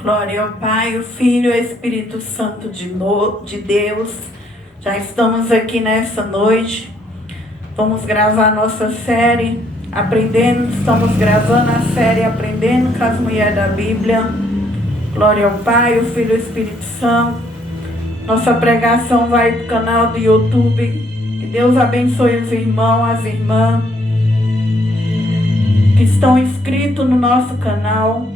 Glória ao Pai, o Filho e ao Espírito Santo de Deus. Já estamos aqui nessa noite. Vamos gravar nossa série Aprendendo. Estamos gravando a série Aprendendo com as Mulheres da Bíblia. Glória ao Pai, o Filho e o Espírito Santo. Nossa pregação vai para o canal do YouTube. Que Deus abençoe os irmãos, as irmãs que estão inscritos no nosso canal.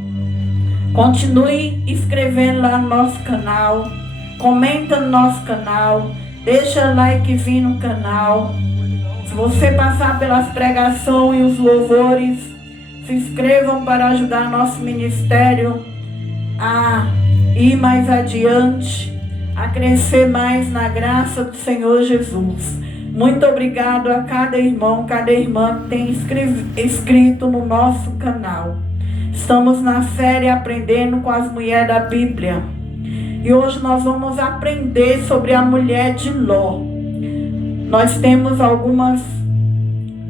Continue inscrevendo lá no nosso canal. Comenta no nosso canal. Deixa likezinho no canal. Se você passar pelas pregações e os louvores, se inscrevam para ajudar nosso ministério a ir mais adiante, a crescer mais na graça do Senhor Jesus. Muito obrigado a cada irmão, cada irmã que tem inscrito no nosso canal. Estamos na série Aprendendo com as Mulheres da Bíblia. E hoje nós vamos aprender sobre a mulher de Ló. Nós temos algumas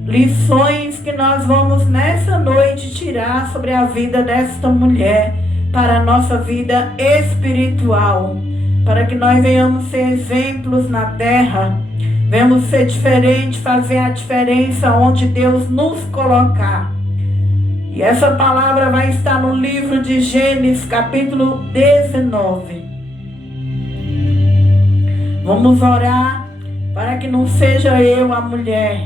lições que nós vamos nessa noite tirar sobre a vida desta mulher para a nossa vida espiritual. Para que nós venhamos ser exemplos na terra. Venhamos ser diferentes, fazer a diferença onde Deus nos colocar. E essa palavra vai estar no livro de Gênesis, capítulo 19. Vamos orar para que não seja eu a mulher,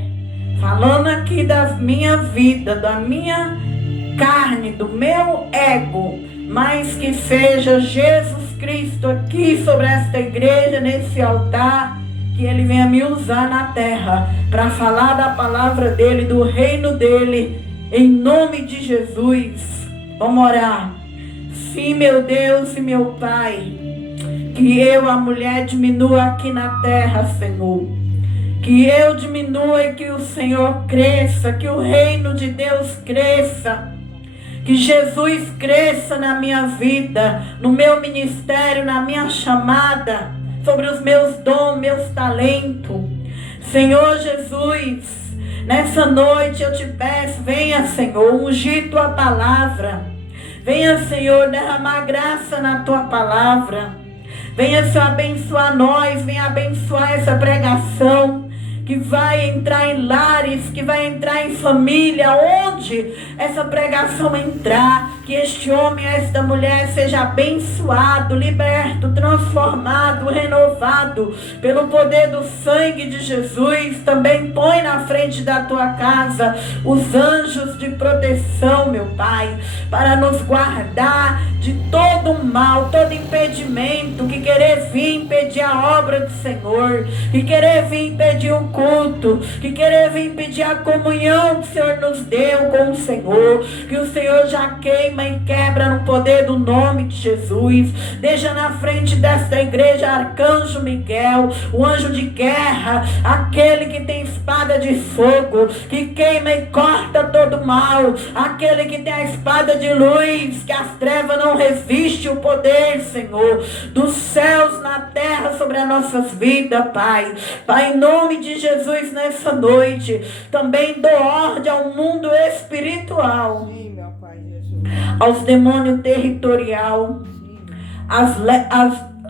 falando aqui da minha vida, da minha carne, do meu ego, mas que seja Jesus Cristo aqui sobre esta igreja, nesse altar, que Ele venha me usar na terra para falar da palavra dEle, do reino dEle, em nome de Jesus. Vamos orar. Sim, meu Deus e meu Pai, que eu, a mulher, diminua aqui na terra, Senhor. Que eu diminua e que o Senhor cresça, que o reino de Deus cresça. Que Jesus cresça na minha vida, no meu ministério, na minha chamada, sobre os meus dons, meus talentos. Senhor Jesus, nessa noite eu te peço, venha, Senhor, ungir tua palavra. Venha, Senhor, derramar graça na tua palavra. Venha, Senhor, abençoar nós, venha abençoar essa pregação que vai entrar em lares, que vai entrar em família, onde essa pregação entrar, que este homem, esta mulher seja abençoado, liberto, transformado, renovado pelo poder do sangue de Jesus. Também põe na frente da tua casa os anjos de proteção, meu Pai, para nos guardar de todo mal, todo impedimento que querer vir impedir a obra do Senhor, que querer vir impedir o culto, que querer vir impedir a comunhão que o Senhor nos deu com o Senhor, que o Senhor já queima e quebra no poder do nome de Jesus. Deixa na frente desta igreja arcanjo Miguel, o anjo de guerra, aquele que tem espada de fogo, que queima e corta todo mal, aquele que tem a espada de luz, que as trevas não resistem o poder, Senhor, dos céus na terra sobre as nossas vidas, Pai. Pai, em nome de Jesus, nessa noite, também dou ordem ao mundo espiritual, aos demônios territorial, às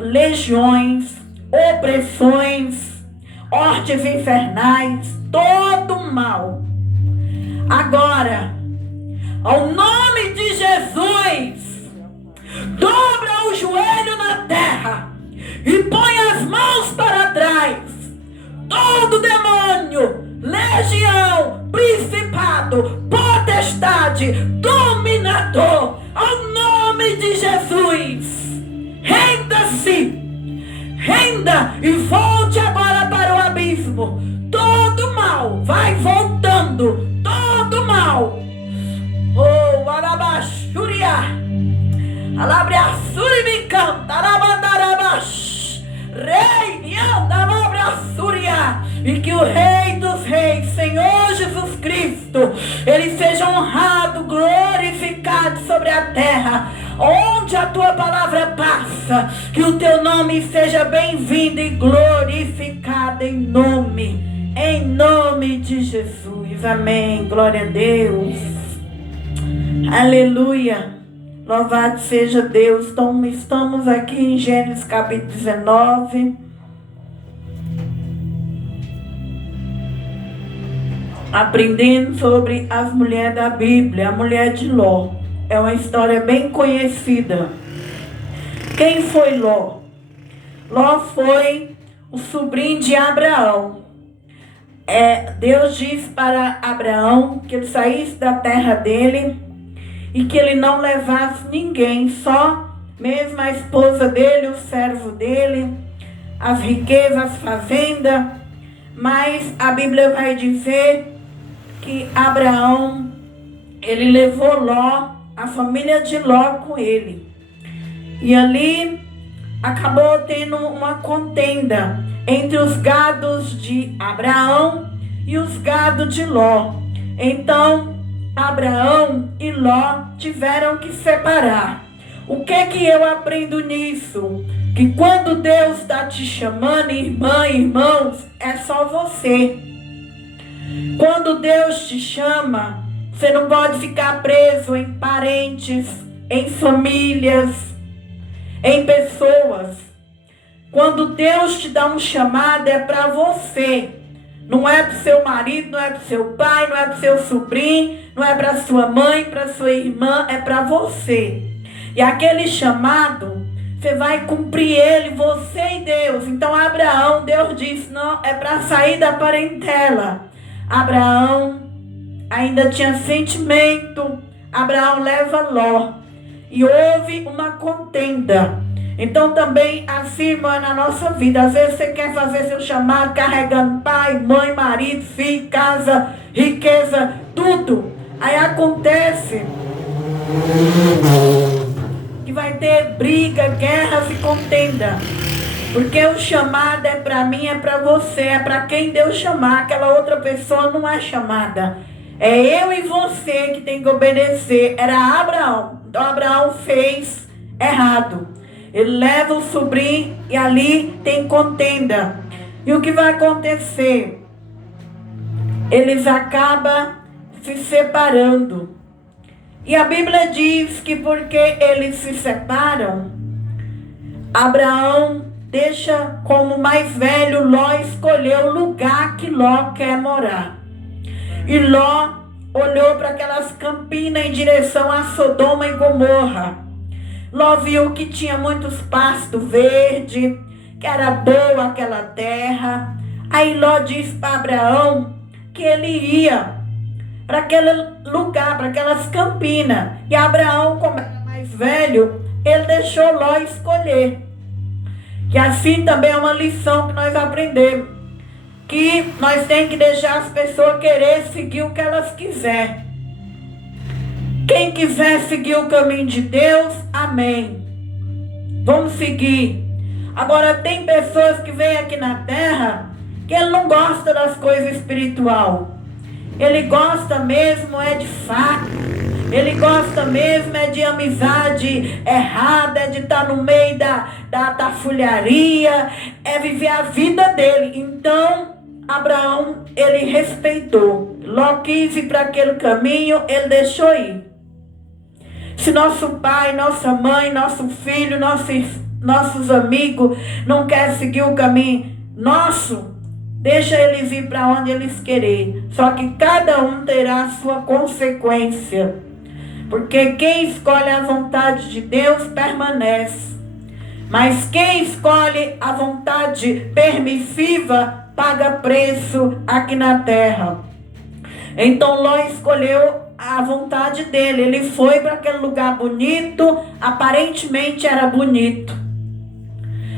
legiões, opressões, hortes infernais, todo mal. Agora, ao nome de Jesus, dobra o joelho na terra e põe as mãos para trás. Todo demônio, legião, principado, potestade, dominador, ao nome de Jesus, renda-se, renda e volte agora para o abismo. Todo mal vai voltando, todo mal. Oh, alabaxuria, alabriaçuri me canta, alabandarabax, rei, e que o Rei dos Reis, Senhor Jesus Cristo, Ele seja honrado, glorificado sobre a terra, onde a tua palavra passa, que o teu nome seja bem-vindo e glorificado em nome de Jesus. Amém. Glória a Deus. Aleluia. Louvado seja Deus. Então, estamos aqui em Gênesis capítulo 19. Aprendendo sobre as mulheres da Bíblia. A mulher de Ló. É uma história bem conhecida. Quem foi Ló? Ló foi o sobrinho de Abraão. Deus disse para Abraão que ele saísse da terra dele e que ele não levasse ninguém, só mesmo a esposa dele, o servo dele, as riquezas, as fazendas. Mas a Bíblia vai dizer que Abraão, ele levou Ló, a família de Ló com ele. E ali acabou tendo uma contenda entre os gados de Abraão e os gados de Ló. Então, Abraão e Ló tiveram que separar. O que eu aprendo nisso? Que quando Deus está te chamando, irmã, irmãos, é só você. Quando Deus te chama, você não pode ficar preso em parentes, em famílias, em pessoas. Quando Deus te dá um chamado, é para você. Não é para o seu marido, não é para o seu pai, não é para o seu sobrinho, não é para sua mãe, para sua irmã, é para você. E aquele chamado, você vai cumprir ele, você e Deus. Então Abraão, Deus disse, não, é para sair da parentela. Abraão ainda tinha sentimento. Abraão leva Ló. E houve uma contenda. Então também assim, irmã, na nossa vida. Às vezes você quer fazer seu chamado carregando pai, mãe, marido, filho, casa, riqueza, tudo. Aí acontece que vai ter briga, guerras e contenda. Porque o chamado é para mim, é para você, é para quem Deus chamar. Aquela outra pessoa não é chamada. É eu e você que tem que obedecer. Era Abraão. Então Abraão fez errado. Ele leva o sobrinho e ali tem contenda. E o que vai acontecer? Eles acabam se separando. E a Bíblia diz que porque eles se separam, Abraão deixa como mais velho Ló escolher o lugar que Ló quer morar. E Ló olhou para aquelas campinas em direção a Sodoma e Gomorra. Ló viu que tinha muitos pastos verdes, que era boa aquela terra. Aí Ló disse para Abraão que ele ia para aquele lugar, para aquelas campinas. E Abraão, como era mais velho, ele deixou Ló escolher. Que assim também é uma lição que nós aprendemos. Que nós temos que deixar as pessoas querer seguir o que elas quiserem. Quem quiser seguir o caminho de Deus, amém. Vamos seguir. Agora tem pessoas que vêm aqui na terra que ele não gosta das coisas espirituais. Ele gosta mesmo é de fato. Ele gosta mesmo é de amizade errada, é de estar no meio da fulharia, é viver a vida dele. Então, Abraão, ele respeitou. Ló quis ir para aquele caminho, ele deixou ir. Se nosso pai, nossa mãe, nosso filho, nossos amigos não querem seguir o caminho nosso, deixa eles ir para onde eles querem. Só que cada um terá a sua consequência. Porque quem escolhe a vontade de Deus permanece. Mas quem escolhe a vontade permissiva paga preço aqui na terra. Então Ló escolheu a vontade dele. Ele foi para aquele lugar bonito, aparentemente era bonito.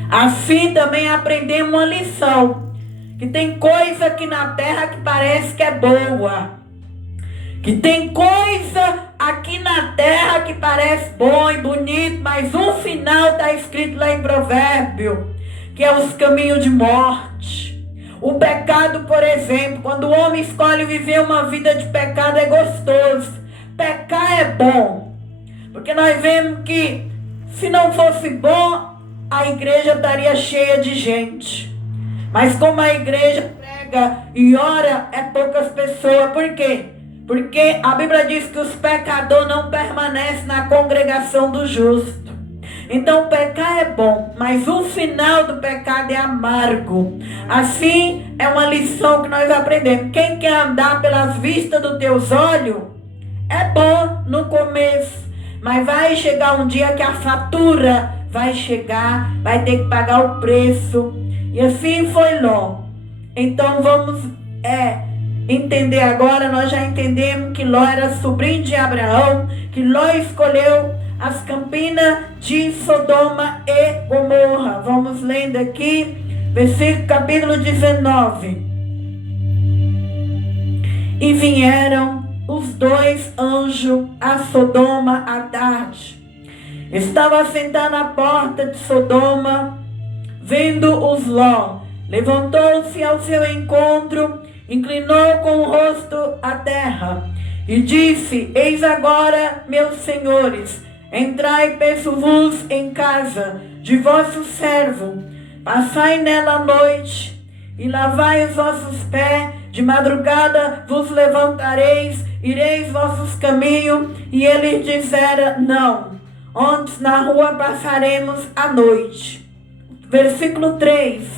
Assim também aprendemos uma lição. Que tem coisa aqui na terra que parece que é boa. Que tem coisa aqui na terra que parece bom e bonito, mas o final está escrito lá em Provérbio, que é os caminhos de morte. O pecado, por exemplo, quando o homem escolhe viver uma vida de pecado, é gostoso. Pecar é bom. Porque nós vemos que se não fosse bom, a igreja estaria cheia de gente. Mas como a igreja prega e ora, é poucas pessoas. Por quê? Porque a Bíblia diz que os pecadores não permanecem na congregação do justo. Então pecar é bom, mas o final do pecado é amargo. Assim é uma lição que nós aprendemos. Quem quer andar pelas vistas dos teus olhos, é bom no começo, mas vai chegar um dia que a fatura vai chegar, vai ter que pagar o preço. E assim foi Ló. Então vamos entender agora. Nós já entendemos que Ló era sobrinho de Abraão, que Ló escolheu as campinas de Sodoma e Gomorra. Vamos lendo aqui, capítulo 19. E vieram os dois anjos a Sodoma à tarde. Estava sentado à porta de Sodoma, vendo-os Ló. Levantou-se ao seu encontro, inclinou com o rosto à terra e disse: Eis agora, meus senhores, entrai, peço-vos, em casa de vosso servo, passai nela a noite e lavai os vossos pés, de madrugada vos levantareis, ireis vossos caminhos. E ele dissera: Não, antes na rua passaremos a noite. Versículo 3.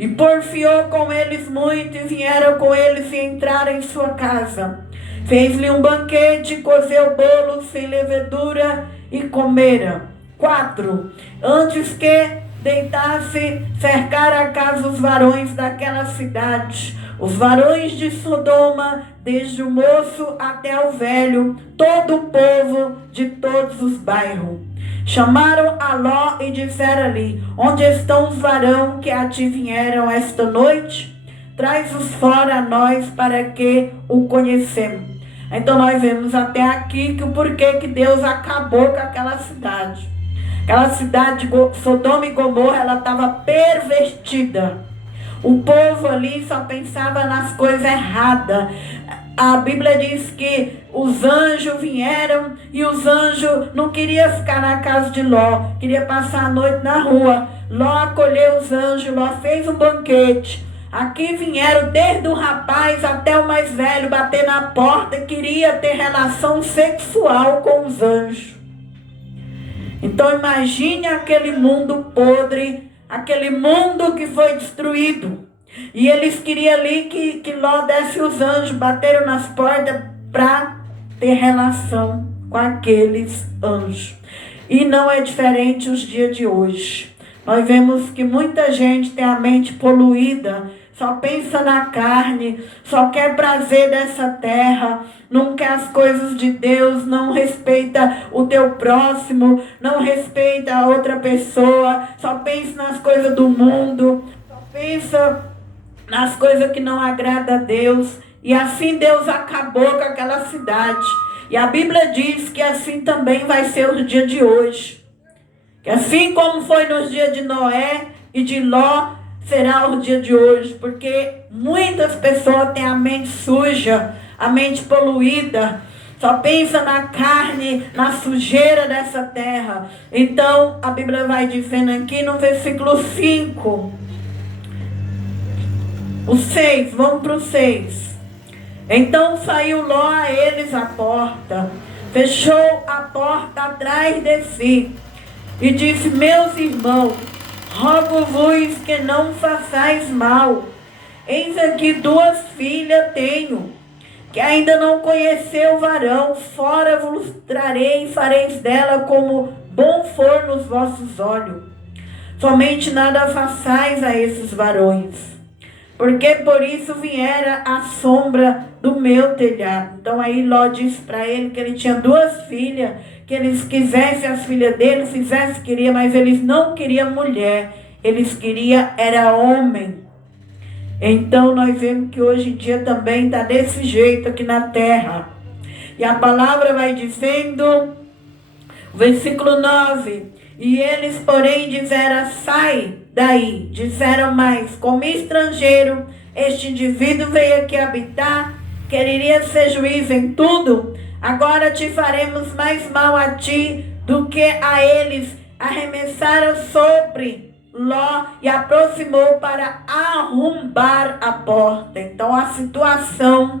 E porfiou com eles muito, e vieram com eles e entraram em sua casa. Fez-lhe um banquete, cozeu bolos sem levedura e comeram. 4. Antes que deitasse, cercara a casa os varões daquela cidade, os varões de Sodoma, desde o moço até o velho, todo o povo de todos os bairros. Chamaram a Ló e disseram-lhe: Onde estão os varões que a ti vieram esta noite? Traz-os fora a nós, para que o conhecemos. Então nós vemos até aqui que o porquê que Deus acabou com aquela cidade. Aquela cidade de Sodoma e Gomorra, ela estava pervertida. O povo ali só pensava nas coisas erradas. A Bíblia diz que os anjos vieram e os anjos não queriam ficar na casa de Ló, queria passar a noite na rua. Ló acolheu os anjos, Ló fez um banquete. Aqui vieram desde o rapaz até o mais velho bater na porta, queria ter relação sexual com os anjos. Então imagine aquele mundo podre, aquele mundo que foi destruído. E eles queriam ali que Ló desse os anjos, bateram nas portas para ter relação com aqueles anjos. E não é diferente os dias de hoje. Nós vemos que muita gente tem a mente poluída, só pensa na carne, só quer prazer dessa terra, não quer as coisas de Deus, não respeita o teu próximo, não respeita a outra pessoa, só pensa nas coisas do mundo, só pensa nas coisas que não agradam a Deus. E assim Deus acabou com aquela cidade. E a Bíblia diz que assim também vai ser o dia de hoje. Que assim como foi nos dias de Noé e de Ló, será o dia de hoje. Porque muitas pessoas têm a mente suja, a mente poluída, só pensa na carne, na sujeira dessa terra. Então a Bíblia vai dizendo aqui no versículo 5, o 6, vamos para o 6. Então saiu Ló a eles à porta, fechou a porta atrás de si e disse: Meus irmãos, rogo-vos que não façais mal. Eis aqui 2 filhas tenho, que ainda não conheceu o varão. Fora vos trarei e fareis dela como bom for nos vossos olhos. Somente nada façais a esses varões, porque por isso viera a sombra do meu telhado. Então aí Ló disse para ele que ele tinha 2 filhas, que eles quisessem as filhas dele, fizesse, queria, mas eles não queriam mulher, eles queriam era homem. Então nós vemos que hoje em dia também está desse jeito aqui na terra. E a palavra vai dizendo, versículo 9, e eles porém disseram: sai daí. Disseram mais: como estrangeiro, este indivíduo veio aqui habitar, quereria ser juiz em tudo. Agora te faremos mais mal a ti do que a eles. Arremessaram sobre Ló e aproximou para arrombar a porta. Então a situação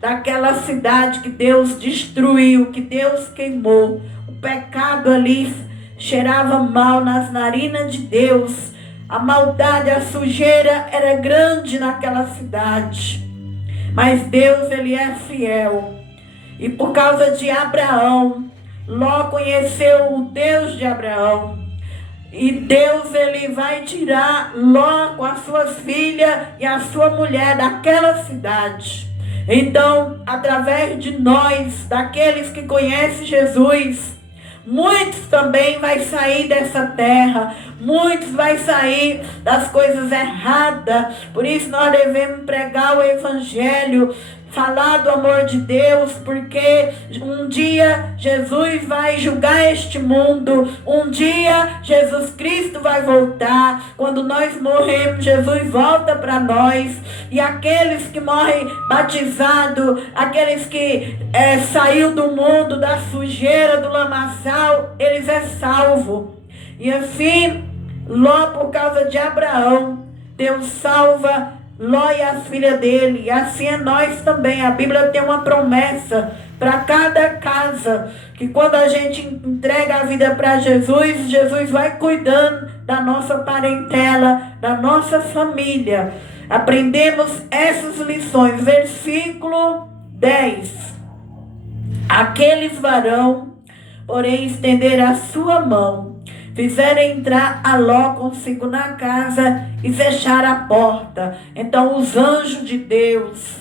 daquela cidade que Deus destruiu, que Deus queimou. O pecado ali cheirava mal nas narinas de Deus. A maldade, a sujeira era grande naquela cidade. Mas Deus, ele é fiel. E por causa de Abraão, Ló conheceu o Deus de Abraão. E Deus, ele vai tirar Ló com as suas filhas e a sua mulher daquela cidade. Então, através de nós, daqueles que conhecem Jesus, muitos também vai sair dessa terra. Muitos vai sair das coisas erradas. Por isso nós devemos pregar o evangelho, falar do amor de Deus, porque um dia Jesus vai julgar este mundo. Um dia Jesus Cristo vai voltar. Quando nós morremos, Jesus volta para nós. E aqueles que morrem batizados, aqueles que saiu do mundo, da sujeira, do lamaçal, eles é salvo. E assim, Ló, por causa de Abraão, Deus salva Ló e as filhas dele. E assim é nós também. A Bíblia tem uma promessa para cada casa, que quando a gente entrega a vida para Jesus, Jesus vai cuidando da nossa parentela, da nossa família. Aprendemos essas lições. Versículo 10. Aqueles varão, porém, estenderam a sua mão, fizeram entrar a Ló consigo na casa e fecharam a porta. Então os anjos de Deus,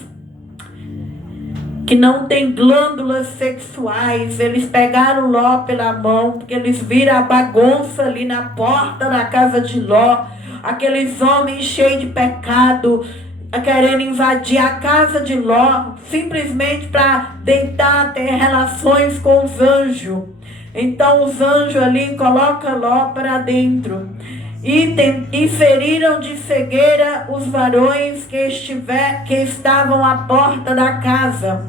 que não tem glândulas sexuais, eles pegaram Ló pela mão, porque eles viram a bagunça ali na porta da casa de Ló. Aqueles homens cheios de pecado, querendo invadir a casa de Ló, simplesmente para deitar, ter relações com os anjos. Então os anjos ali colocam Ló para dentro. E feriram de cegueira os varões que estavam à porta da casa,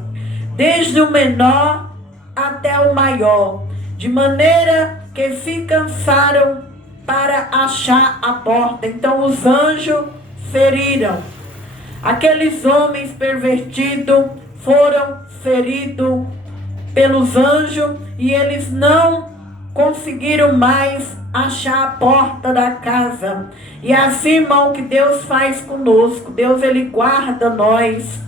desde o menor até o maior, de maneira que se cansaram para achar a porta. Então os anjos feriram. Aqueles homens pervertidos foram feridos pelos anjos e eles não conseguiram mais achar a porta da casa. E assim, irmão, que Deus faz conosco. Deus, ele guarda nós.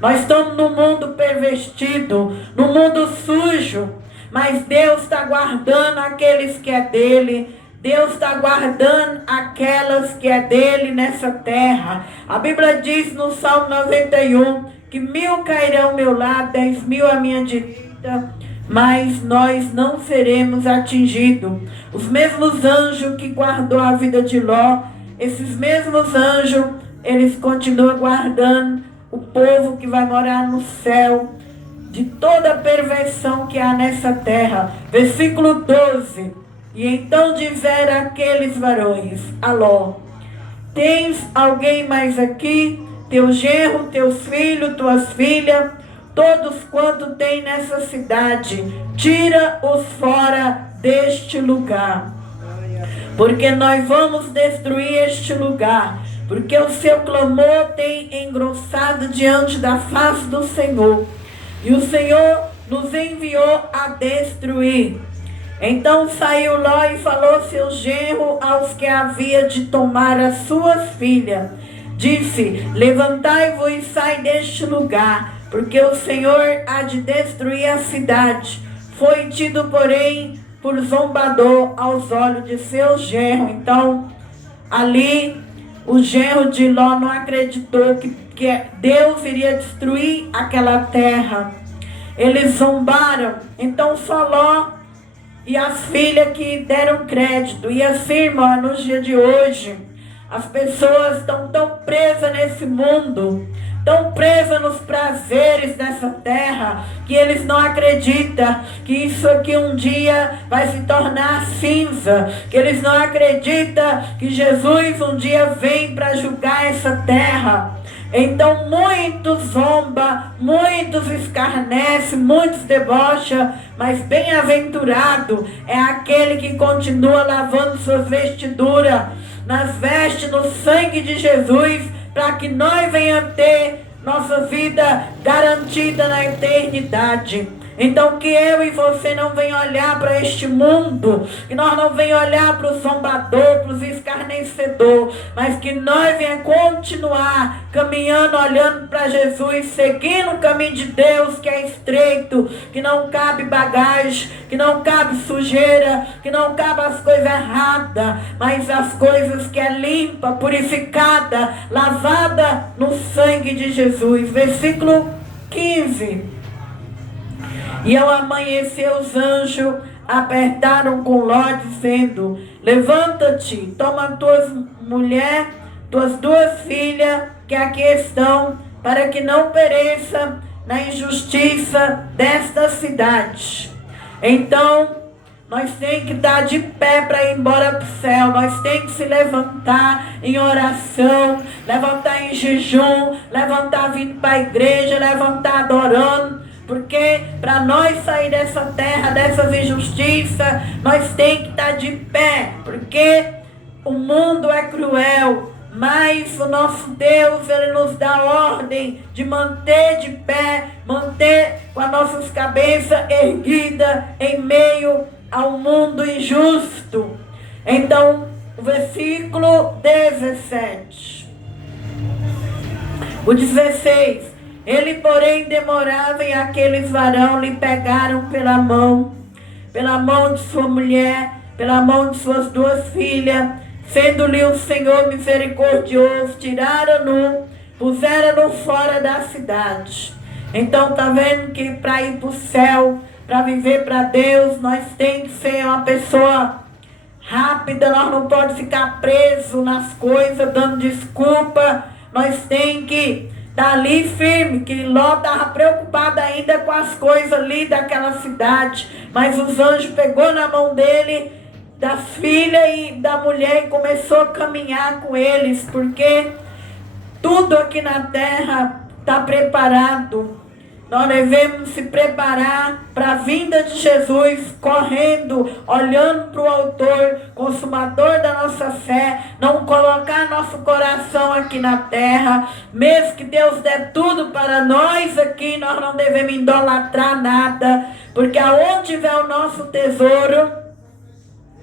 Nós estamos no mundo pervertido, no mundo sujo, mas Deus está guardando aqueles que é dele. Deus está guardando aquelas que é dele nessa terra. A Bíblia diz no Salmo 91 que 1000 cairão ao meu lado, 10.000 à minha direita, mas nós não seremos atingidos. Os mesmos anjos que guardou a vida de Ló, esses mesmos anjos, eles continuam guardando o povo que vai morar no céu, de toda a perversão que há nessa terra. Versículo 12. E então disseram aqueles varões a Ló: tens alguém mais aqui? Teu genro, teus filhos, tuas filhas, todos quanto tem nessa cidade, tira-os fora deste lugar, porque nós vamos destruir este lugar, porque o seu clamor tem engrossado diante da face do Senhor, e o Senhor nos enviou a destruir. Então saiu Ló e falou seu genro aos que havia de tomar as suas filhas. Disse: levantai-vos e sai deste lugar, porque o Senhor há de destruir a cidade. Foi tido, porém, por zombador aos olhos de seu genro. Então, ali, o genro de Ló não acreditou que Deus iria destruir aquela terra. Eles zombaram. Então, só Ló e as filhas que deram crédito. E assim, irmão, nos dias de hoje, as pessoas estão tão presas nesse mundo, tão presas nos prazeres dessa terra, que eles não acreditam que isso aqui um dia vai se tornar cinza, que eles não acreditam que Jesus um dia vem para julgar essa terra. Então muitos zombam, muitos escarnecem, muitos debocham, mas bem-aventurado é aquele que continua lavando suas vestiduras nas vestes, no sangue de Jesus, para que nós venhamos ter nossa vida garantida na eternidade. Então que eu e você não venham olhar para este mundo, que nós não venhamos olhar para o zombador, para os escarnecedor, mas que nós venhamos continuar caminhando, olhando para Jesus, seguindo o caminho de Deus que é estreito, que não cabe bagagem, que não cabe sujeira, que não cabe as coisas erradas, mas as coisas que é limpa, purificada, lavada no sangue de Jesus. Versículo 15. E ao amanhecer os anjos apertaram com Ló, dizendo: levanta-te, toma tuas mulher, tuas duas filhas, que aqui estão, para que não pereça na injustiça desta cidade. Então, nós temos que estar de pé para ir embora para o céu. Nós temos que se levantar em oração, levantar em jejum, levantar vindo para a igreja, levantar adorando. Porque para nós sair dessa terra, dessas injustiças, nós temos que estar de pé. Porque o mundo é cruel, mas o nosso Deus, Ele nos dá ordem de manter de pé, manter com as nossas cabeças erguidas em meio ao mundo injusto. Então, o versículo 17. O 16. Ele, porém, demorava, e aqueles varão lhe pegaram pela mão de sua mulher, pela mão de suas duas filhas, sendo-lhe o Senhor misericordioso, tiraram-no, puseram-no fora da cidade. Então, está vendo que para ir para o céu, para viver para Deus, nós temos que ser uma pessoa rápida, nós não podemos ficar presos nas coisas, dando desculpa, nós temos que está ali firme, que Ló estava preocupado ainda com as coisas ali daquela cidade, mas os anjos pegou na mão dele, da filha e da mulher, e começou a caminhar com eles, porque tudo aqui na terra está preparado. Nós devemos se preparar para a vinda de Jesus, correndo, olhando para o autor, consumador da nossa fé, não colocar nosso coração aqui na terra, mesmo que Deus dê tudo para nós aqui, nós não devemos idolatrar nada, porque aonde tiver o nosso tesouro,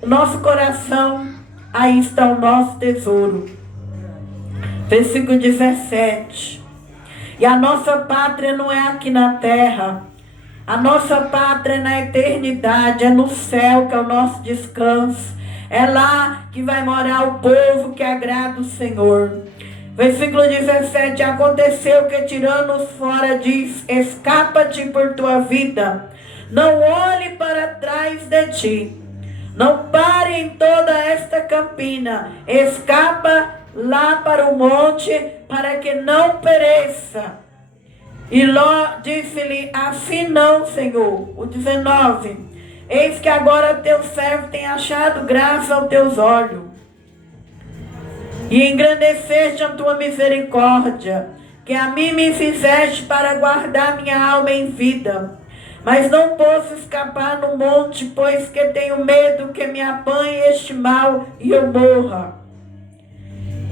o nosso coração, aí está o nosso tesouro. Versículo 17. E a nossa pátria não é aqui na terra. A nossa pátria é na eternidade, é no céu que é o nosso descanso. É lá que vai morar o povo que agrada o Senhor. Versículo 17. Aconteceu que tirando-os fora, diz: escapa-te por tua vida. Não olhe para trás de ti. Não pare em toda esta campina. Escapa lá para o monte, para que não pereça. E Ló disse-lhe: assim não, Senhor. O 19. Eis que agora teu servo tem achado graça aos teus olhos, e engrandeceste a tua misericórdia, que a mim me fizeste para guardar minha alma em vida. Mas não posso escapar no monte, pois que tenho medo que me apanhe este mal e eu morra.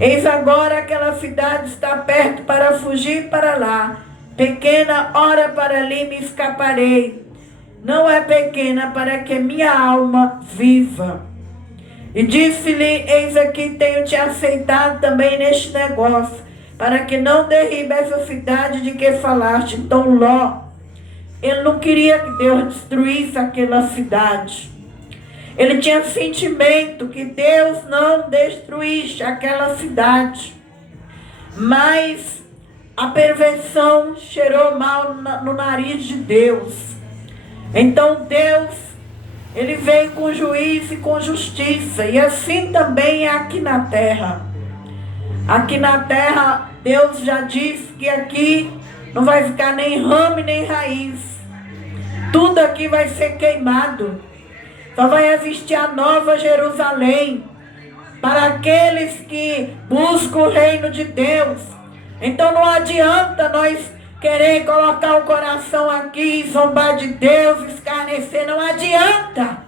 Eis agora aquela cidade está perto para fugir para lá. Pequena hora para ali me escaparei. Não é pequena para que minha alma viva. E disse-lhe: eis aqui tenho te aceitado também neste negócio, para que não derribe essa cidade de que falaste. Então Ló, ele não queria que Deus destruísse aquela cidade. Ele tinha sentimento que Deus não destruísse aquela cidade. Mas a perversão cheirou mal no nariz de Deus. Então Deus, Ele veio com juízo e com justiça. E assim também é aqui na terra. Aqui na terra, Deus já disse que aqui não vai ficar nem ramo nem raiz. Tudo aqui vai ser queimado. Só vai existir a nova Jerusalém para aqueles que buscam o reino de Deus. Então não adianta nós querer colocar o coração aqui, zombar de Deus, escarnecer. Não adianta.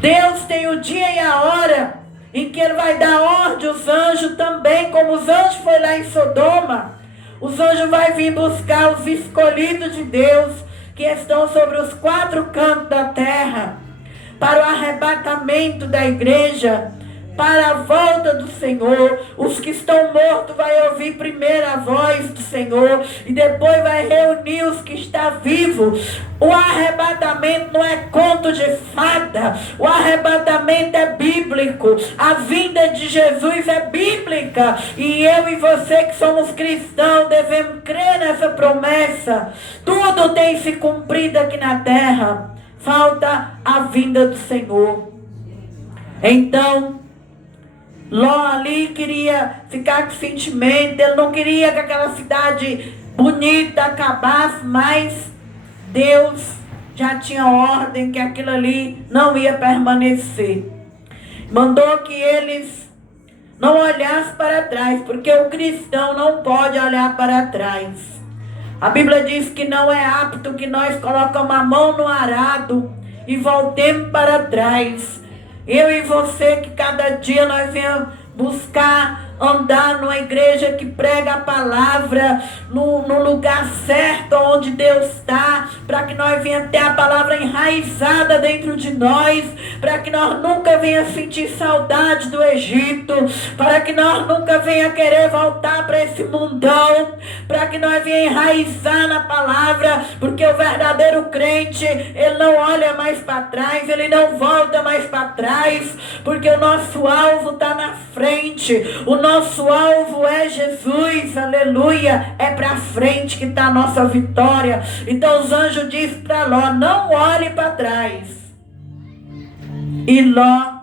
Deus tem o dia e a hora em que Ele vai dar ordem aos anjos também, como os anjos foi lá em Sodoma. Os anjos vão vir buscar os escolhidos de Deus que estão sobre os 4 cantos da terra para o arrebatamento da igreja, para a volta do Senhor. Os que estão mortos vão ouvir primeiro a voz do Senhor e depois vai reunir os que estão vivos. O arrebatamento não é conto de fada. O arrebatamento é bíblico. A vinda de Jesus é bíblica. E eu e você que somos cristãos devemos crer nessa promessa. Tudo tem se cumprido aqui na terra. Falta a vinda do Senhor. Então, Ló ali queria ficar com sentimento. Ele não queria que aquela cidade bonita acabasse, mas Deus já tinha ordem que aquilo ali não ia permanecer. Mandou que eles não olhassem para trás, porque o cristão não pode olhar para trás. A Bíblia diz que não é apto que nós colocamos a mão no arado e voltemos para trás. Eu e você, que cada dia nós venhamos buscar andar numa igreja que prega a palavra no lugar certo onde Deus está, para que nós venhamos ter a palavra enraizada dentro de nós, para que nós nunca venhamos sentir saudade do Egito, para que nós nunca venhamos querer voltar para esse mundão, para que nós venhamos enraizar na palavra, porque o verdadeiro crente, ele não olha mais para trás, ele não volta mais para trás, porque o nosso alvo está na frente, o nosso alvo é Jesus, aleluia, é para frente que está a nossa vitória. Então os anjos dizem para Ló, não olhe para trás. E Ló,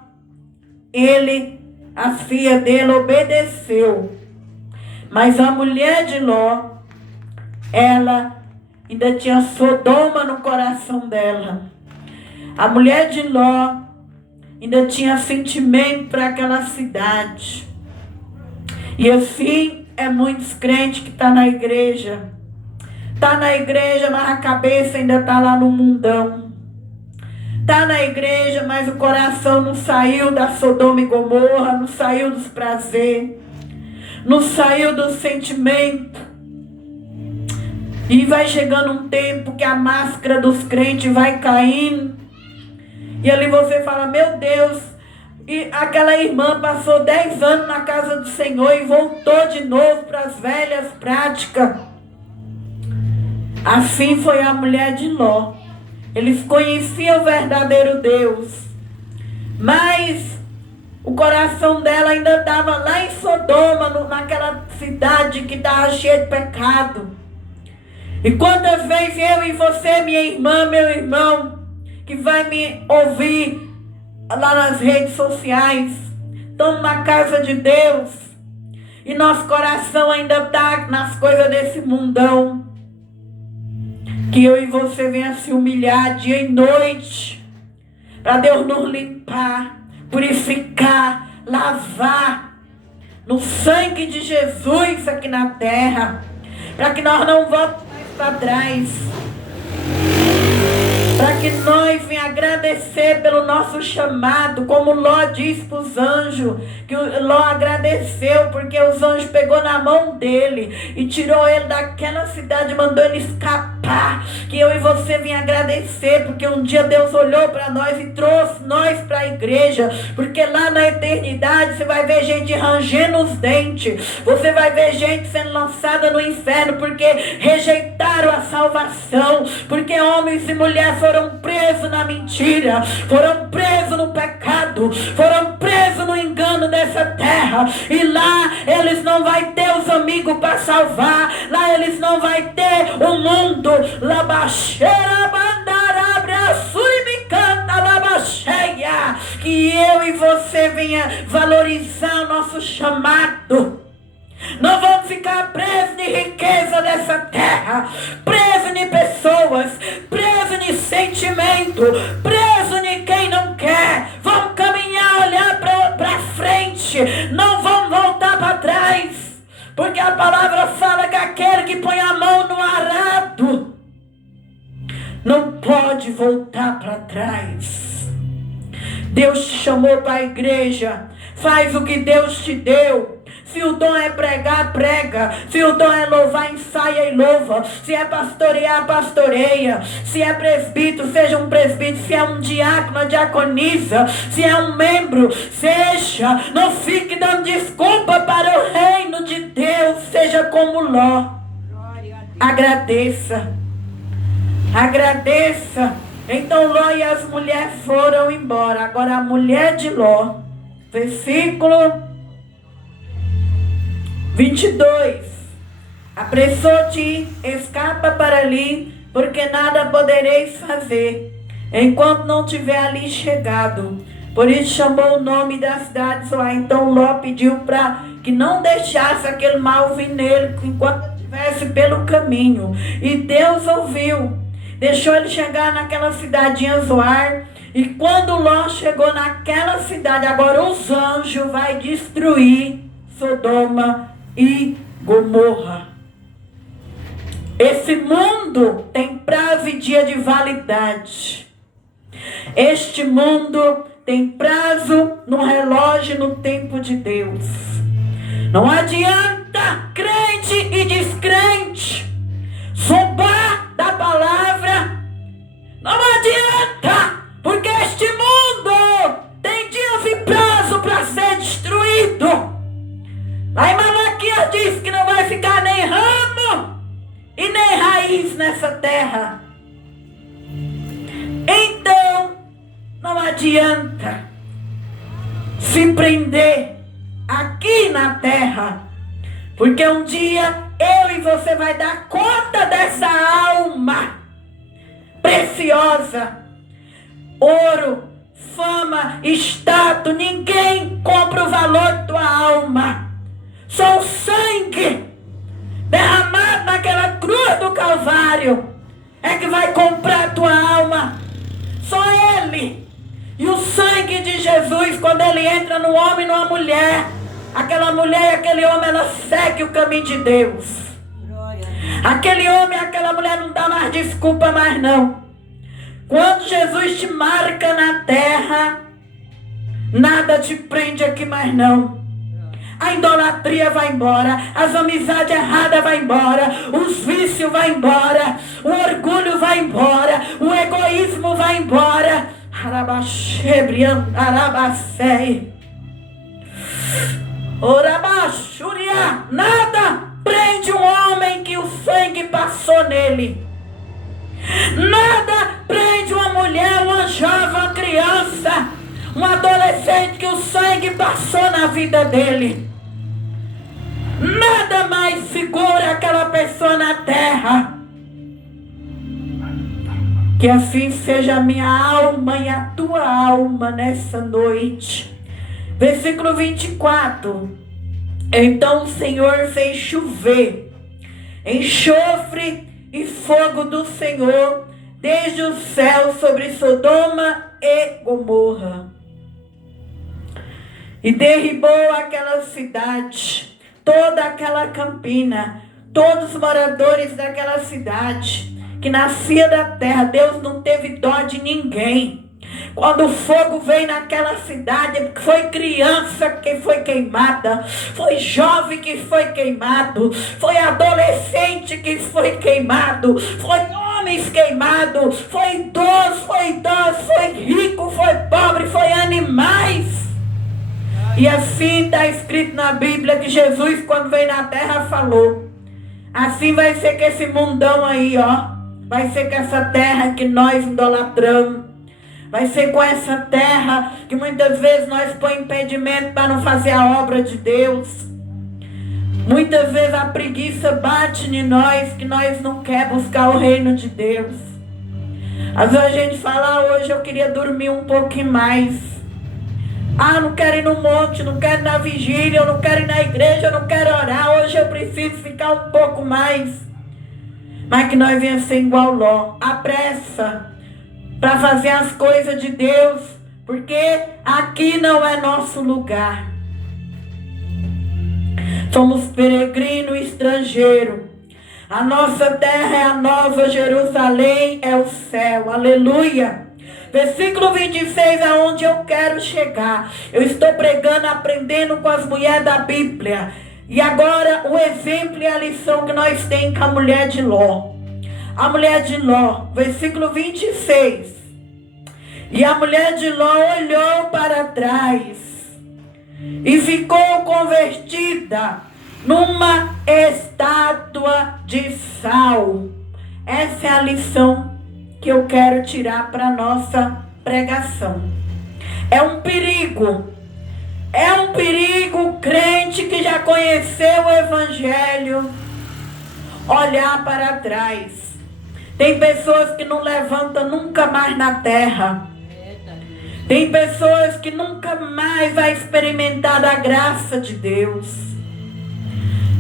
a filha dele obedeceu. Mas a mulher de Ló, ela ainda tinha Sodoma no coração dela. A mulher de Ló ainda tinha sentimento para aquela cidade. E assim é muitos crentes que estão na igreja. Está na igreja, mas a cabeça ainda está lá no mundão. Está na igreja, mas o coração não saiu da Sodoma e Gomorra, não saiu dos prazeres, não saiu do sentimento. E vai chegando um tempo que a máscara dos crentes vai caindo. E ali você fala, meu Deus, e aquela irmã passou 10 anos na casa do Senhor e voltou de novo para as velhas práticas. Assim foi a mulher de Ló. Eles conheciam o verdadeiro Deus, mas o coração dela ainda estava lá em Sodoma, naquela cidade que estava cheia de pecado. E quantas vezes eu e você, minha irmã, meu irmão, que vai me ouvir lá nas redes sociais, estamos na casa de Deus e nosso coração ainda está nas coisas desse mundão, que eu e você venha se humilhar dia e noite para Deus nos limpar, purificar, lavar no sangue de Jesus aqui na terra, para que nós não voltemos para trás, para que nós venhamos agradecer pelo nosso chamado, como Ló disse para os anjos, que Ló agradeceu, porque os anjos pegou na mão dele e tirou ele daquela cidade, mandou ele escapar, que eu e você venham agradecer, porque um dia Deus olhou para nós e trouxe nós para a igreja, porque lá na eternidade você vai ver gente rangendo os dentes, você vai ver gente sendo lançada no inferno, porque rejeitaram a salvação, porque homens e mulheres foram presos na mentira, foram presos no pecado, foram presos no engano dessa terra, e lá eles não vão ter os amigos para salvar, lá eles não vão ter o mundo, labaxeira, bandarabra, suimicanta, labaxeia, que eu e você venha valorizar o nosso chamado. Não vamos ficar presos em riqueza dessa terra, presos em pessoas, presos em sentimento, presos em quem não quer. Vamos caminhar, olhar para frente, não vamos voltar para trás, porque a palavra fala que aquele que põe a mão no arado não pode voltar para trás. Deus te chamou para a igreja, faz o que Deus te deu. Se o dom é pregar, prega. Se o dom é louvar, ensaia e louva. Se é pastorear, pastoreia. Se é presbítero, seja um presbítero. Se é um diácono, diaconiza. Se é um membro, seja. Não fique dando desculpa para o reino de Deus. Seja como Ló. Agradeça. Agradeça. Então Ló e as mulheres foram embora. Agora a mulher de Ló, versículo 22. Apressou-te, escapa para ali, porque nada podereis fazer, enquanto não tiver ali chegado. Por isso chamou o nome da cidade Zoar. Então Ló pediu para que não deixasse aquele mal vir nele, enquanto estivesse pelo caminho. E Deus ouviu. Deixou ele chegar naquela cidadinha Zoar. E quando Ló chegou naquela cidade, agora os anjos vão destruir Sodoma e Gomorra. Esse mundo tem prazo e dia de validade. Este mundo tem prazo no relógio, no tempo de Deus. Não adianta crente e descrente zombar da palavra. Não adianta, porque este mundo tem dias e prazo para ser destruído. Lá em Malaquias diz que não vai ficar nem ramo e nem raiz nessa terra. Então, não adianta se prender aqui na terra, porque um dia eu e você vai dar conta dessa alma preciosa. Ouro, fama, status, ninguém compra o valor da tua alma. Só o sangue derramado naquela cruz do Calvário é que vai comprar a tua alma. Só Ele. E o sangue de Jesus, quando Ele entra no homem e numa mulher, aquela mulher e aquele homem, ela segue o caminho de Deus. Aquele homem e aquela mulher não dá mais desculpa mais não. Quando Jesus te marca na terra, nada te prende aqui mais não. A idolatria vai embora, as amizades erradas vai embora, os vícios vai embora, o orgulho vai embora, o egoísmo vai embora. Arabaxebrian, arabacei. Orabaxuria, nada prende um homem que o sangue passou nele. Nada prende uma mulher, uma jovem, uma criança, um adolescente que o sangue passou na vida dele. Nada mais segura aquela pessoa na terra. Que assim seja a minha alma e a tua alma nessa noite. Versículo 24. Então o Senhor fez chover enxofre e fogo do Senhor desde o céu sobre Sodoma e Gomorra. E derribou aquela cidade, toda aquela campina, todos os moradores daquela cidade que nascia da terra. Deus não teve dó de ninguém. Quando o fogo veio naquela cidade, foi criança que foi queimada, foi jovem que foi queimado, foi adolescente que foi queimado, foi homens queimados, foi idoso, foi rico, foi pobre, foi animais. E assim está escrito na Bíblia que Jesus, quando veio na terra, falou: assim vai ser que esse mundão aí, ó, vai ser com essa terra que nós idolatramos. Vai ser com essa terra que muitas vezes nós põe impedimento para não fazer a obra de Deus. Muitas vezes a preguiça bate em nós, que nós não quer buscar o reino de Deus. Às vezes a gente fala: hoje eu queria dormir um pouquinho mais. Não quero ir no monte, não quero ir na vigília, eu não quero ir na igreja, eu não quero orar. Hoje eu preciso ficar um pouco mais. Mas que nós venhamos ser igual Ló. A pressa para fazer as coisas de Deus, porque aqui não é nosso lugar. Somos peregrino e estrangeiro. A nossa terra é a nova Jerusalém, é o céu. Aleluia. Versículo 26 é onde eu quero chegar. Eu estou pregando, aprendendo com as mulheres da Bíblia. E agora o exemplo e a lição que nós temos com a mulher de Ló. A mulher de Ló, versículo 26. E a mulher de Ló olhou para trás e ficou convertida numa estátua de sal. Essa é a lição que eu quero tirar para a nossa pregação. É um perigo o crente que já conheceu o Evangelho olhar para trás. Tem pessoas que não levantam nunca mais na terra. Tem pessoas que nunca mais vai experimentar da graça de Deus.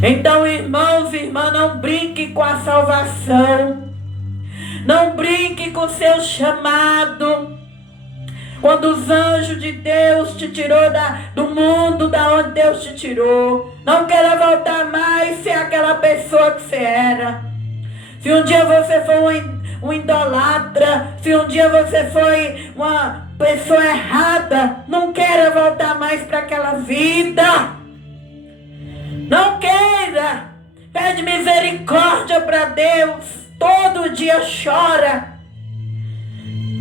Então, irmãos e irmãs, não brinque com a salvação. Não brinque com o seu chamado. Quando os anjos de Deus te tirou do mundo da onde Deus te tirou, não queira voltar mais ser aquela pessoa que você era. Se um dia você foi um idolatra, se um dia você foi uma pessoa errada, não queira voltar mais para aquela vida. Não queira. Pede misericórdia para Deus. Todo dia chora.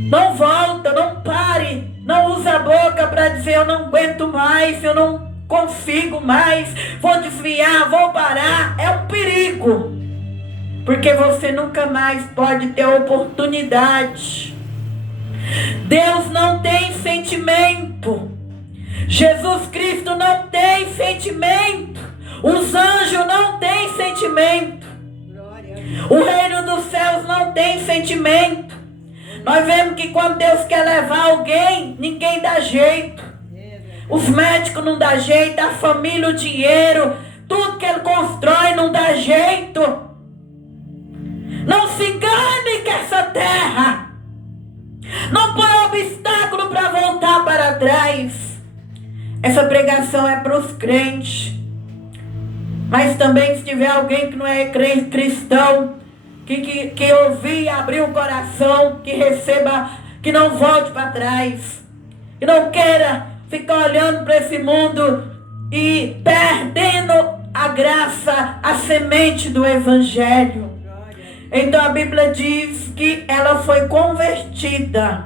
Não volta, não pare. Não usa a boca para dizer eu não aguento mais, eu não consigo mais, vou desviar, vou parar. É um perigo. Porque você nunca mais pode ter oportunidade. Deus não tem sentimento. Jesus Cristo não tem sentimento. Os anjos não têm sentimento. O reino dos céus não tem sentimento. Nós vemos que quando Deus quer levar alguém, ninguém dá jeito. Os médicos não dá jeito, a família, o dinheiro, tudo que Ele constrói não dá jeito. Não se engane que essa terra não põe obstáculo para voltar para trás. Essa pregação é para os crentes. Mas também se tiver alguém que não é cristão, que ouvir e abrir o coração, que receba, que não volte para trás, que não queira ficar olhando para esse mundo e perdendo a graça, a semente do Evangelho. Então a Bíblia diz que ela foi convertida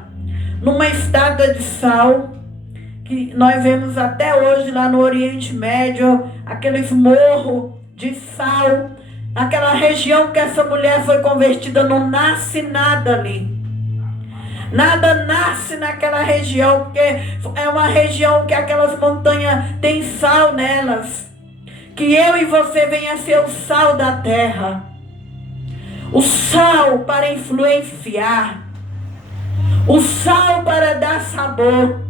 numa estátua de sal, que nós vemos até hoje lá no Oriente Médio, aqueles morros de sal. Aquela região que essa mulher foi convertida, não nasce nada ali. Nada nasce naquela região, porque é uma região que aquelas montanhas têm sal nelas. Que eu e você venha ser o sal da terra. O sal para influenciar. O sal para dar sabor.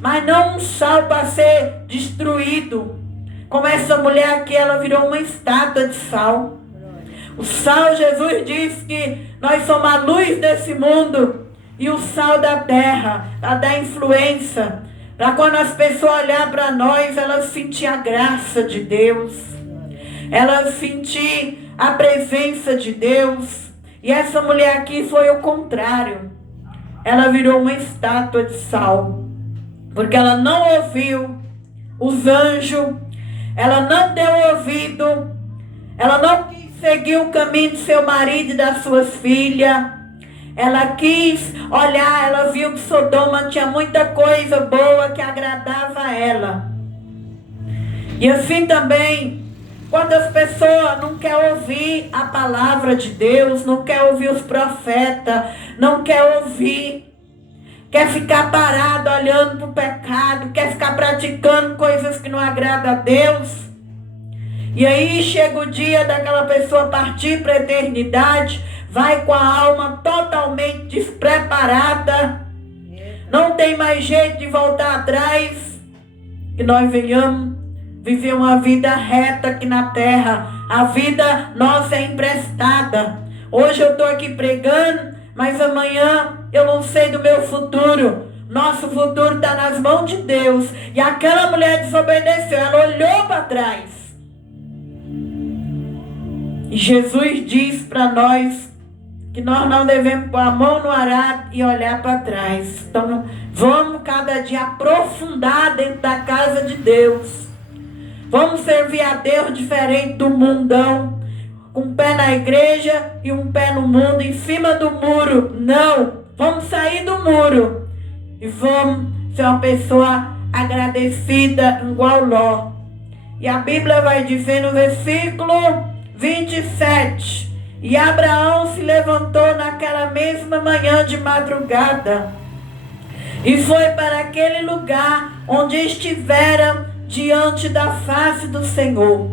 Mas não um sal para ser destruído. Como essa mulher aqui, ela virou uma estátua de sal. O sal, Jesus disse que nós somos a luz desse mundo e o sal da terra, para dar influência, para quando as pessoas olharem para nós, elas sentir a graça de Deus, elas sentir a presença de Deus. E essa mulher aqui foi o contrário. Ela virou uma estátua de sal, porque ela não ouviu os anjos. Ela não deu ouvido, ela não quis seguir o caminho do seu marido e das suas filhas. Ela quis olhar, ela viu que Sodoma tinha muita coisa boa que agradava a ela. E assim também, quando as pessoas não querem ouvir a palavra de Deus, não querem ouvir os profetas, não querem ouvir, quer ficar parado olhando para o pecado, quer ficar praticando coisas que não agradam a Deus. E aí chega o dia daquela pessoa partir para a eternidade, vai com a alma totalmente despreparada, não tem mais jeito de voltar atrás. Que nós venhamos viver uma vida reta aqui na terra. A vida nossa é emprestada. Hoje eu estou aqui pregando, mas amanhã eu não sei do meu futuro. Nosso futuro está nas mãos de Deus. E aquela mulher desobedeceu. Ela olhou para trás. E Jesus diz para nós que nós não devemos pôr a mão no arado e olhar para trás. Então vamos cada dia aprofundar dentro da casa de Deus. Vamos servir a Deus diferente do mundão, com um pé na igreja e um pé no mundo, em cima do muro. Não, vamos sair do muro e vamos ser uma pessoa agradecida igual Ló. E a Bíblia vai dizer no versículo 27, e Abraão se levantou naquela mesma manhã de madrugada e foi para aquele lugar onde estiveram diante da face do Senhor.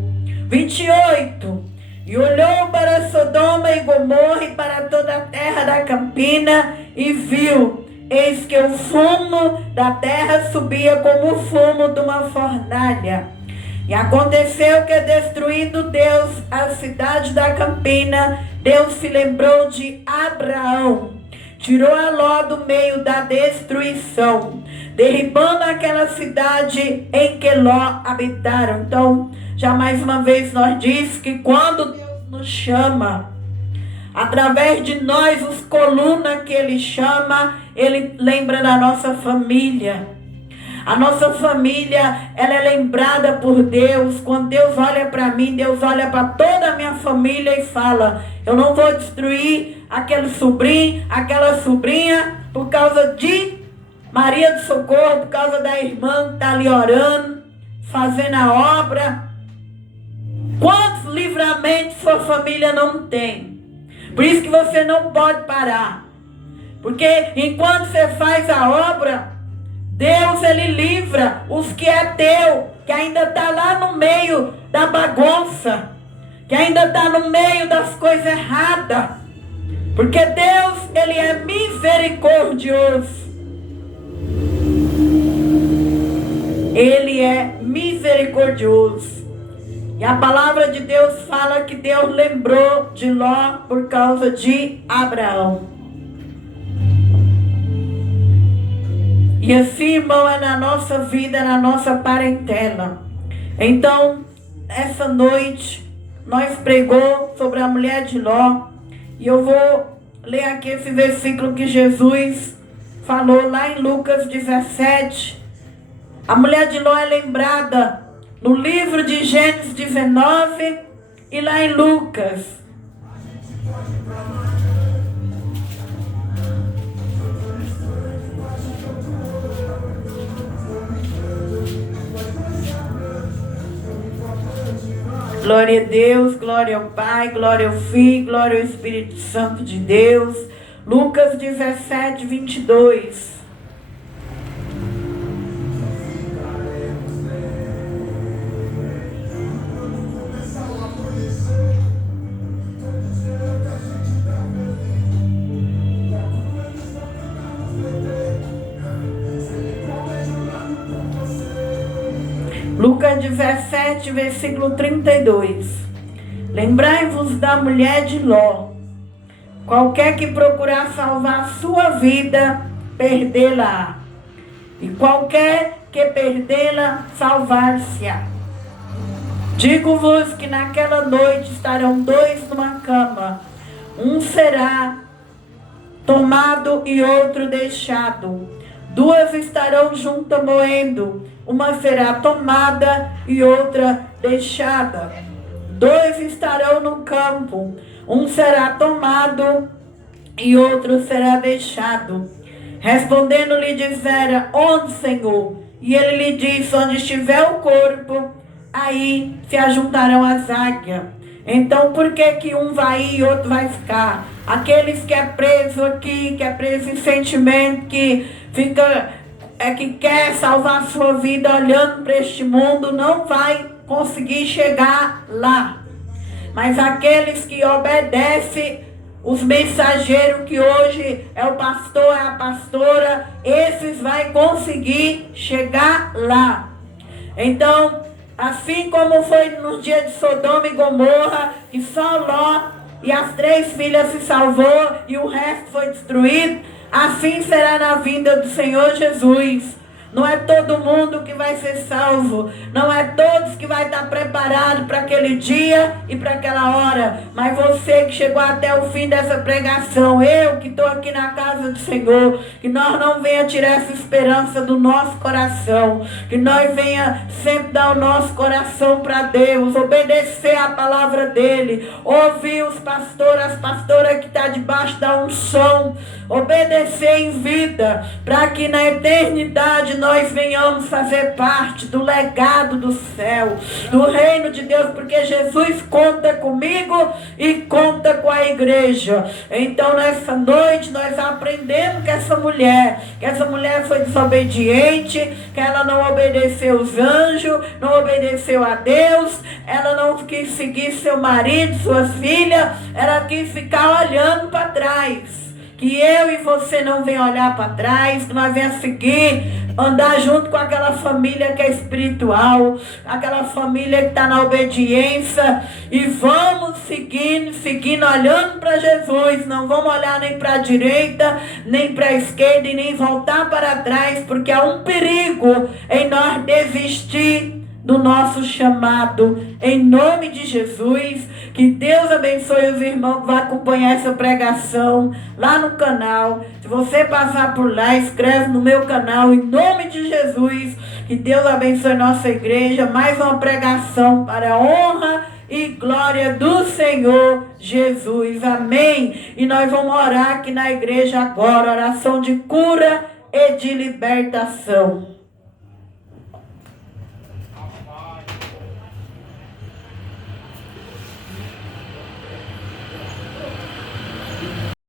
28. E olhou para Sodoma e Gomorra e para toda a terra da campina e viu, eis que o fumo da terra subia como o fumo de uma fornalha. E aconteceu que, destruindo Deus a cidade da campina, Deus se lembrou de Abraão. Tirou a Ló do meio da destruição, derribando aquela cidade em que Ló habitaram. Então, já mais uma vez nós diz que quando Deus nos chama, através de nós, os colunas que Ele chama, Ele lembra da nossa família. A nossa família, ela é lembrada por Deus. Quando Deus olha para mim, Deus olha para toda a minha família e fala: eu não vou destruir aquele sobrinho, aquela sobrinha, por causa de Maria do Socorro, por causa da irmã que está ali orando, fazendo a obra. Quantos livramentos sua família não tem? Por isso que você não pode parar. Porque enquanto você faz a obra, Deus, Ele livra os que é teu, que ainda está lá no meio da bagunça, que ainda está no meio das coisas erradas. Porque Deus, Ele é misericordioso. Ele é misericordioso. E a palavra de Deus fala que Deus lembrou de Ló por causa de Abraão. E assim, irmão, é na nossa vida, na nossa parentela. Então, essa noite, nós pregou sobre a mulher de Ló. E eu vou ler aqui esse versículo que Jesus falou lá em Lucas 17. A mulher de Ló é lembrada no livro de Gênesis 19 e lá em Lucas. Glória a Deus, glória ao Pai, glória ao Filho, glória ao Espírito Santo de Deus. Lucas 17, 22. Lucas 17, versículo 32. Lembrai-vos da mulher de Ló. Qualquer que procurar salvar a sua vida, perdê-la. E qualquer que perdê-la, salvar-se-á. Digo-vos que naquela noite estarão dois numa cama. Um será tomado e outro deixado. Duas estarão juntas moendo. Uma será tomada e outra deixada. Dois estarão no campo. Um será tomado e outro será deixado. Respondendo lhe disseram: onde, Senhor? E ele lhe disse: onde estiver o corpo, aí se ajuntarão as águias. Então por que um vai ir e outro vai ficar? Aqueles que é preso aqui, que é preso em sentimento, que fica... que quer salvar a sua vida olhando para este mundo, não vai conseguir chegar lá. Mas aqueles que obedecem, os mensageiros que hoje é o pastor, é a pastora, esses vai conseguir chegar lá. Então, assim como foi no dia de Sodoma e Gomorra, que só Ló e as 3 filhas se salvou e o resto foi destruído, assim será na vinda do Senhor Jesus. Não é todo mundo que vai ser salvo. Não é todos que vai estar preparado para aquele dia e para aquela hora. Mas você que chegou até o fim dessa pregação, eu que estou aqui na casa do Senhor, que nós não venha tirar essa esperança do nosso coração. Que nós venha sempre dar o nosso coração para Deus, obedecer a palavra dele, ouvir os pastores, as pastoras que estão debaixo da unção, obedecer em vida, para que na eternidade nós venhamos fazer parte do legado do céu, do reino de Deus, porque Jesus conta comigo e conta com a igreja. Então nessa noite nós aprendemos que essa mulher foi desobediente, que ela não obedeceu os anjos, não obedeceu a Deus, ela não quis seguir seu marido, sua filha, ela quis ficar olhando para trás. Que eu e você não venham olhar para trás, que nós venhamos seguir, andar junto com aquela família que é espiritual, aquela família que está na obediência, e vamos seguindo, olhando para Jesus. Não vamos olhar nem para a direita, nem para a esquerda, e nem voltar para trás, porque há um perigo em nós desistir do nosso chamado, em nome de Jesus. Que Deus abençoe os irmãos que vão acompanhar essa pregação lá no canal. Se você passar por lá, escreve no meu canal, em nome de Jesus. Que Deus abençoe nossa igreja, mais uma pregação para a honra e glória do Senhor Jesus, amém. E nós vamos orar aqui na igreja agora, oração de cura e de libertação.